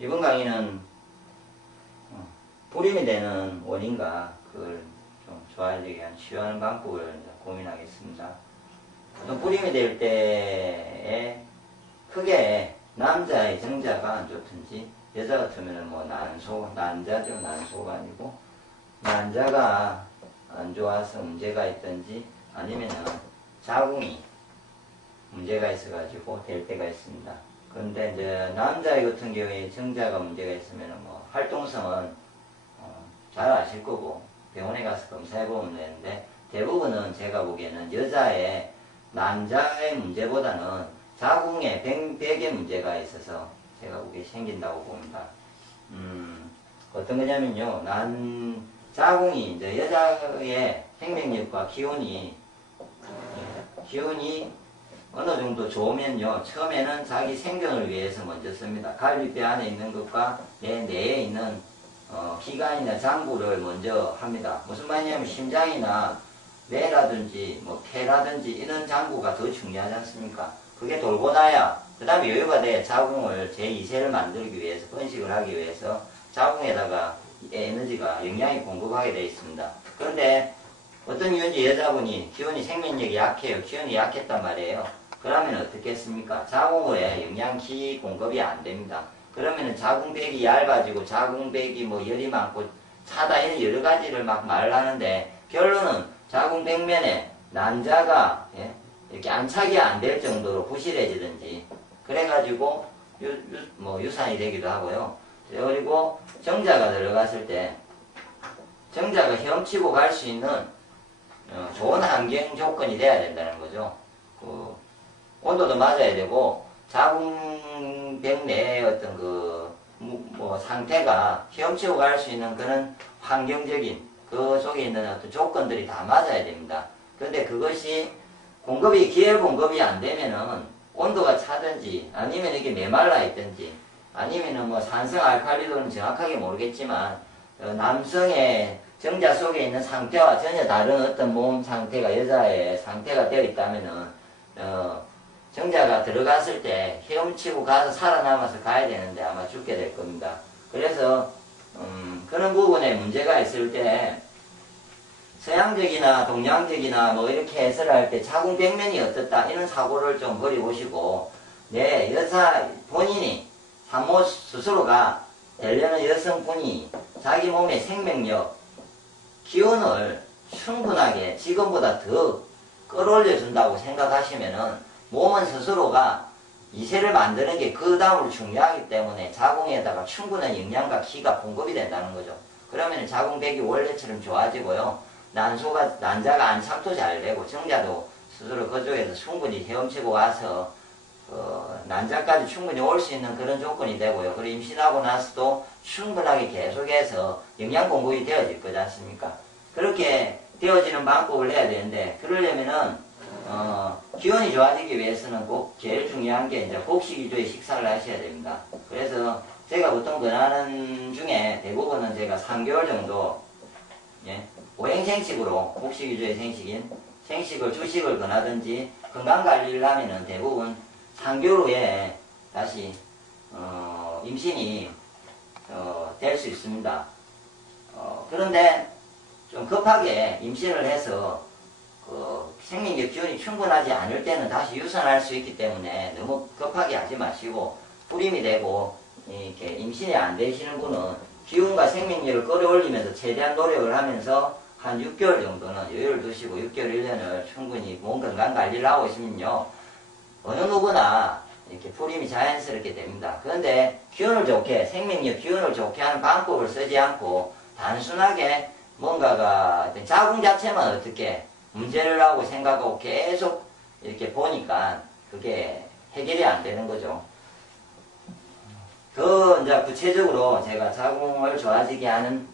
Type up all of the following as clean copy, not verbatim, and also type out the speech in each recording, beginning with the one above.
이번 강의는 불임이 되는 원인과 그걸 좀 좋아지기 위한 치유하는 방법을 이제 고민하겠습니다. 보통 불임이 될 때에 크게 남자의 정자가 안 좋든지 여자 같으면 뭐 난자죠. 난소가 아니고 난자가 안 좋아서 문제가 있든지 아니면은 자궁이 문제가 있어가지고 될 때가 있습니다. 그런데 이제 남자 같은 경우에 정자가 문제가 있으면 뭐 활동성은 잘 아실 거고 병원에 가서 검사해보면 되는데 대부분은 제가 보기에는 여자의 난자의 문제보다는 자궁에 백의 문제가 있어서 제가 보기에 생긴다고 봅니다. 어떤 거냐면요. 자궁이 이제 여자의 생명력과 기운이 어느 정도 좋으면요. 처음에는 자기 생존을 위해서 먼저 씁니다. 갈비뼈 안에 있는 것과 내 뇌에 있는 기관이나 장부를 먼저 합니다. 무슨 말이냐면 심장이나 뇌라든지 뭐 폐라든지 이런 장부가 더 중요하지 않습니까? 그게 돌고 나야 그 다음에 여유가 돼 자궁을 제2세를 만들기 위해서 번식을 하기 위해서 자궁에다가 에너지가 영양이 공급하게 되어 있습니다. 그런데 어떤 이유인지 여자분이 기운이 생명력이 약해요. 기운이 약했단 말이에요. 그러면 어떻게 했습니까? 자궁에 영양기 공급이 안 됩니다. 그러면은 자궁백이 얇아지고 자궁백이 뭐 열이 많고 차다 이런 여러 가지를 막 말하는데 결론은 자궁백면에 난자가 이렇게 안착이 안 될 정도로 부실해지든지 그래가지고 유산이 되기도 하고요. 그리고 정자가 들어갔을 때 정자가 헤엄치고 갈 수 있는 좋은 환경 조건이 돼야 된다는 거죠. 온도도 맞아야 되고 자궁백 내의 어떤 상태가 헤엄치고 갈 수 있는 그런 환경적인 그 속에 있는 어떤 조건들이 다 맞아야 됩니다. 그런데 그것이 기혈 공급이 안 되면은 온도가 차든지 아니면 이게 메말라 있든지 아니면은 뭐 산성 알칼리도는 정확하게 모르겠지만 남성의 정자 속에 있는 상태와 전혀 다른 어떤 몸 상태가 여자의 상태가 되어 있다면은 정자가 들어갔을 때 헤엄치고 가서 살아남아서 가야 되는데 아마 죽게 될 겁니다. 그래서 그런 부분에 문제가 있을 때 서양적이나 동양적이나 뭐 이렇게 해설을 할 때 자궁백면이 어떻다 이런 사고를 좀 버려보시고 여자 본인이 산모 스스로가 되려는 여성분이 자기 몸의 생명력 기운을 충분하게 지금보다 더 끌어올려준다고 생각하시면은 몸은 스스로가 이세를 만드는 게 그 다음으로 중요하기 때문에 자궁에다가 충분한 영양과 기가 공급이 된다는 거죠. 그러면 자궁백이 원래처럼 좋아지고요. 난자가 안착도 잘 되고 정자도 스스로 그쪽에서 충분히 헤엄치고 와서 난자까지 충분히 올 수 있는 그런 조건이 되고요. 그리고 임신하고 나서도 충분하게 계속해서 영양 공급이 되어질 거지 않습니까? 그렇게 되어지는 방법을 해야 되는데 그러려면은 기운이 좋아지기 위해서는 꼭 제일 중요한 게 이제 곡식 위주의 식사를 하셔야 됩니다. 그래서 제가 보통 권하는 중에 대부분은 제가 3개월 정도 오행생식으로 곡식 위주의 생식을 주식을 권하든지 건강관리를 하면은 대부분 3개월 후에 다시 임신이 될 수 있습니다. 그런데 좀 급하게 임신을 해서 생명력 기운이 충분하지 않을 때는 다시 유산할 수 있기 때문에 너무 급하게 하지 마시고 불임이 되고 이렇게 임신이 안 되시는 분은 기운과 생명력을 끌어올리면서 최대한 노력을 하면서 한 6개월 정도는 여유를 두시고 6개월 1년을 충분히 몸 건강 관리를 하고 있으면요 어느 누구나 이렇게 불임이 자연스럽게 됩니다. 그런데 기운을 좋게 생명력 기운을 좋게 하는 방법을 쓰지 않고 단순하게 뭔가가 자궁 자체만 어떻게 문제를 하고 생각하고 계속 이렇게 보니까 그게 해결이 안 되는 거죠. 더 이제 구체적으로 제가 자궁을 좋아지게 하는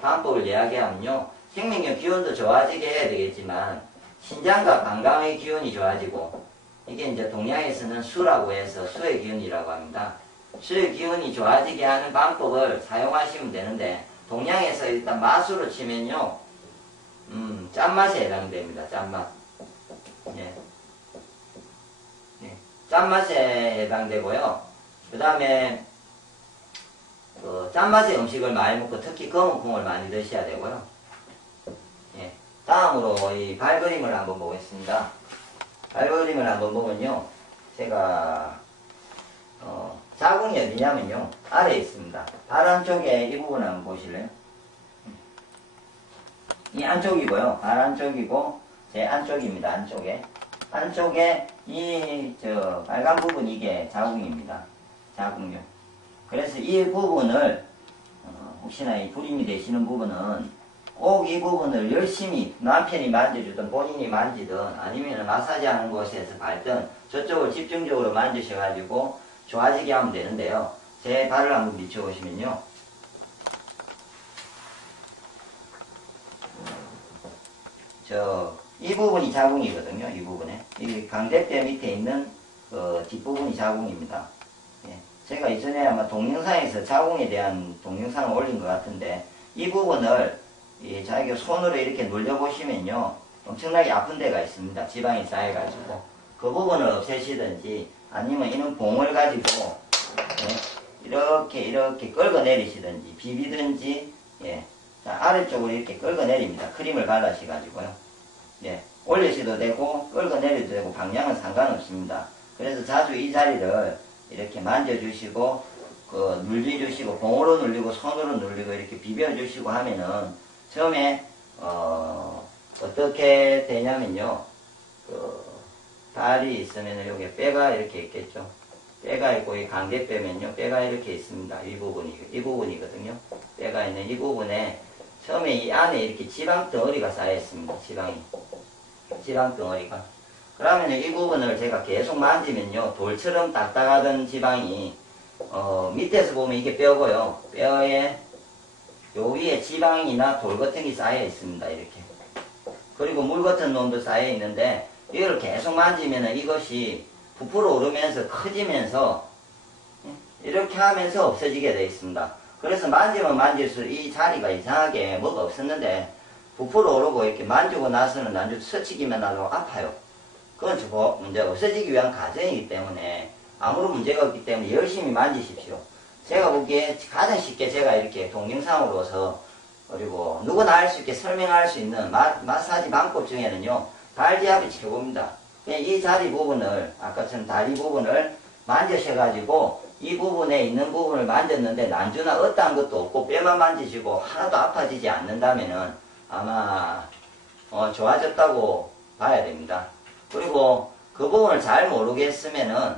방법을 이야기하면요. 생명력 기운도 좋아지게 해야 되겠지만 신장과 방광의 기운이 좋아지고 이게 이제 동양에서는 수라고 해서 수의 기운이라고 합니다. 수의 기운이 좋아지게 하는 방법을 사용하시면 되는데 동양에서 일단 마수로 치면요. 짠맛에 해당됩니다. 짠맛. 짠맛에 해당되고요. 그 다음에 짠맛의 음식을 많이 먹고 특히 검은 콩을 많이 드셔야 되고요. 예. 다음으로 이 발그림을 한번 보겠습니다. 발그림을 한번 보면요. 제가 자궁이 어디냐면요. 아래에 있습니다. 발 안쪽에 이 부분 한번 보실래요? 이 안쪽이고요. 발 안쪽이고 제 안쪽입니다. 안쪽에 이 빨간 부분 이게 자궁입니다. 자궁요. 그래서 이 부분을 혹시나 이 불임이 되시는 부분은 꼭 이 부분을 열심히 남편이 만져주든 본인이 만지든 아니면 마사지 하는 곳에서 밟든 저쪽을 집중적으로 만드셔가지고 좋아지게 하면 되는데요. 제 발을 한번 비춰보시면요. 이 부분이 자궁이거든요. 이 부분에. 이 강대뼈 밑에 있는 뒷부분이 자궁입니다. 예. 제가 이전에 아마 동영상에서 자궁에 대한 동영상을 올린 것 같은데 이 부분을 자기가 손으로 이렇게 눌려보시면요. 엄청나게 아픈 데가 있습니다. 지방이 쌓여가지고. 그 부분을 없애시든지 아니면 이런 봉을 가지고 예. 이렇게 끌어내리시든지 비비든지 예. 자, 아래쪽으로 이렇게 끌어내립니다. 크림을 발라셔가지고요. 예. 올리셔도 되고 끌어내려도 되고 방향은 상관없습니다. 그래서 자주 이 자리를 이렇게 만져주시고 눌려주시고 봉으로 눌리고 손으로 눌리고 이렇게 비벼주시고 하면은 처음에 어떻게 되냐면요. 발이 있으면 여기 뼈가 이렇게 있겠죠. 뼈가 있고 이 강대뼈면요. 뼈가 이렇게 있습니다. 이 부분이거든요. 뼈가 있는 이 부분에 처음에 이 안에 이렇게 지방 덩어리가 쌓여 있습니다. 지방 덩어리가. 그러면 이 부분을 제가 계속 만지면요. 돌처럼 딱딱하던 지방이 밑에서 보면 이게 뼈고요. 뼈에 요 위에 지방이나 돌 같은 게 쌓여 있습니다. 이렇게. 그리고 물 같은 놈도 쌓여 있는데 이걸 계속 만지면 이것이 부풀어 오르면서 커지면서 이렇게 하면서 없어지게 되어 있습니다. 그래서 만지면 만질수록 이 자리가 이상하게 뭐가 없었는데 부풀어 오르고 이렇게 만지고 나서는 나중에 스치기만 하고 아파요. 그건 문제가 없어지기 위한 과정이기 때문에 아무런 문제가 없기 때문에 열심히 만지십시오. 제가 보기에 가장 쉽게 제가 이렇게 동영상으로서 그리고 누구나 할 수 있게 설명할 수 있는 마사지 방법 중에는요. 발지압이 최고입니다. 이 자리 부분을 아까처럼 다리 부분을 만드셔가지고 이 부분에 있는 부분을 만졌는데 난주나 어떠한 것도 없고 뼈만 만지시고 하나도 아파지지 않는다면은 아마 좋아졌다고 봐야 됩니다. 그리고 그 부분을 잘 모르겠으면은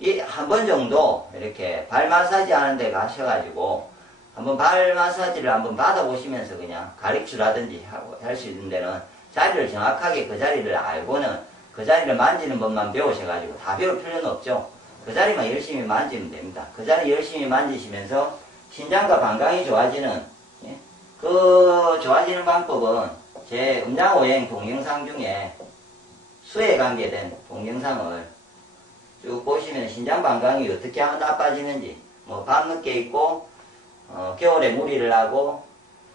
이 한 번 정도 이렇게 발 마사지 하는 데 가셔가지고 한번 발 마사지를 한번 받아보시면서 그냥 가릭주라든지 할 수 있는 데는 자리를 정확하게 그 자리를 알고는 그 자리를 만지는 법만 배우셔가지고 다 배울 필요는 없죠. 그 자리만 열심히 만지면 됩니다. 그 자리 열심히 만지시면서 신장과 방광이 좋아지는 예? 그 좋아지는 방법은 제 음양오행 동영상 중에 수에 관계된 동영상을 쭉 보시면 신장 방광이 어떻게 하면 나빠지는지 뭐 밤늦게 있고 겨울에 무리를 하고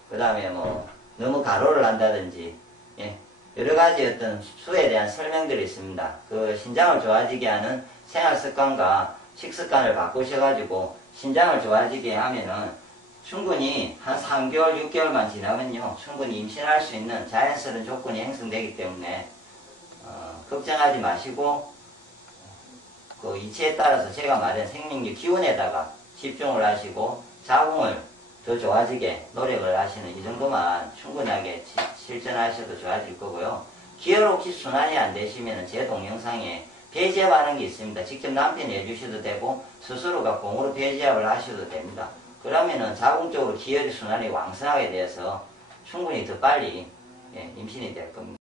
그 다음에 뭐 너무 가로를 한다든지 예, 여러 가지 어떤 수에 대한 설명들이 있습니다. 그 신장을 좋아지게 하는 생활 습관과 식습관을 바꾸셔가지고 신장을 좋아지게 하면은 충분히 한 3개월, 6개월만 지나면요 충분히 임신할 수 있는 자연스러운 조건이 형성되기 때문에 걱정하지 마시고 그 이치에 따라서 제가 말한 생명력 기운에다가 집중을 하시고 자궁을 더 좋아지게 노력을 하시는 이 정도만 충분하게 실천하셔도 좋아질 거고요. 기혈 혹시 순환이 안 되시면 제 동영상에 배제압하는 게 있습니다. 직접 남편이 해주셔도 되고 스스로가 공으로 배제압을 하셔도 됩니다. 그러면은 자궁 쪽으로 기혈 순환이 왕성하게 돼서 충분히 더 빨리 임신이 될 겁니다.